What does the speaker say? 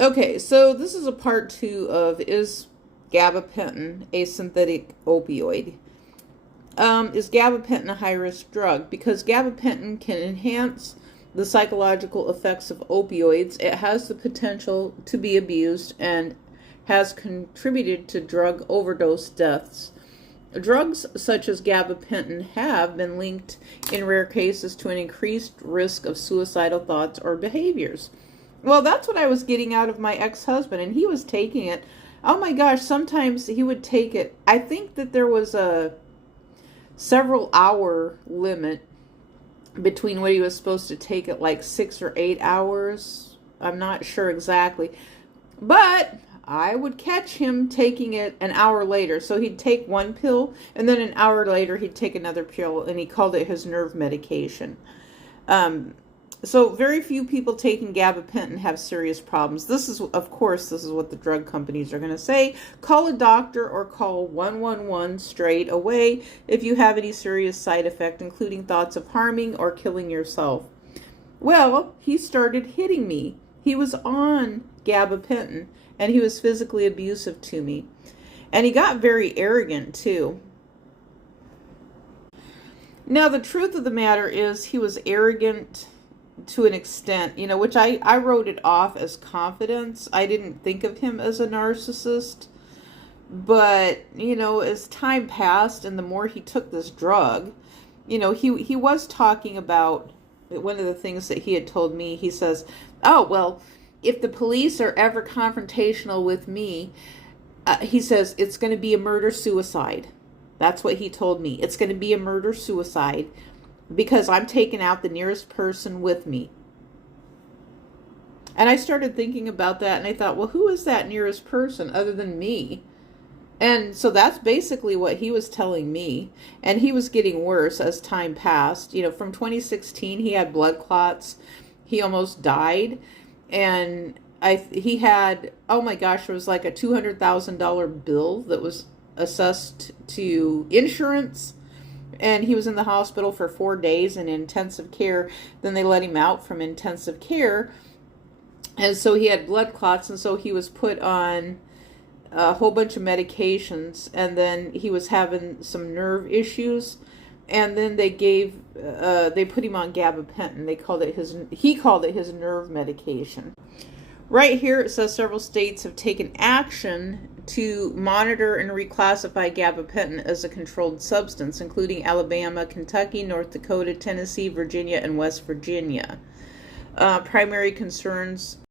Okay, so this is a part 2 of is GabaPentin a synthetic opioid? Is GabaPentin a high-risk drug? Because GabaPentin can enhance the psychological effects of opioids. It has the potential to be abused and has contributed to drug overdose deaths. Drugs such as gabapentin have been linked in rare cases to an increased risk of suicidal thoughts or behaviors. Well, that's what I was getting out of my ex-husband, and he was taking it. Oh my gosh, sometimes he would take it. I think that there was a several hour limit between what he was supposed to take it, like 6 or 8 hours. I'm not sure exactly. But I would catch him taking it an hour later. So he'd take one pill, and then an hour later he'd take another pill, and he called it his nerve medication. So very few people taking gabapentin have serious problems. This is, of course, this is what the drug companies are going to say. Call a doctor or call 111 straight away if you have any serious side effect, including thoughts of harming or killing yourself. Well, he started hitting me. He was on gabapentin, and he was physically abusive to me. And he got very arrogant, too. Now, the truth of the matter is he was arrogant to an extent, which I wrote it off as confidence. I didn't think of him as a narcissist. But, as time passed and the more he took this drug, he was talking about one of the things that he had told me. He says, oh, well, if the police are ever confrontational with me, he says, it's going to be a murder-suicide. That's what he told me. It's going to be a murder-suicide because I'm taking out the nearest person with me. And I started thinking about that, and I thought, well, who is that nearest person other than me? And so that's basically what he was telling me. And he was getting worse as time passed. From 2016, he had blood clots. He almost died. And he had, oh my gosh, it was like a $200,000 bill that was assessed to insurance. And he was in the hospital for 4 days in intensive care. Then they let him out from intensive care. And so he had blood clots. And so he was put on a whole bunch of medications. And then he was having some nerve issues. And then they put him on gabapentin. He called it his nerve medication. Right here it says several states have taken action to monitor and reclassify gabapentin as a controlled substance, including Alabama, Kentucky, North Dakota, Tennessee, Virginia, and West Virginia. Primary concerns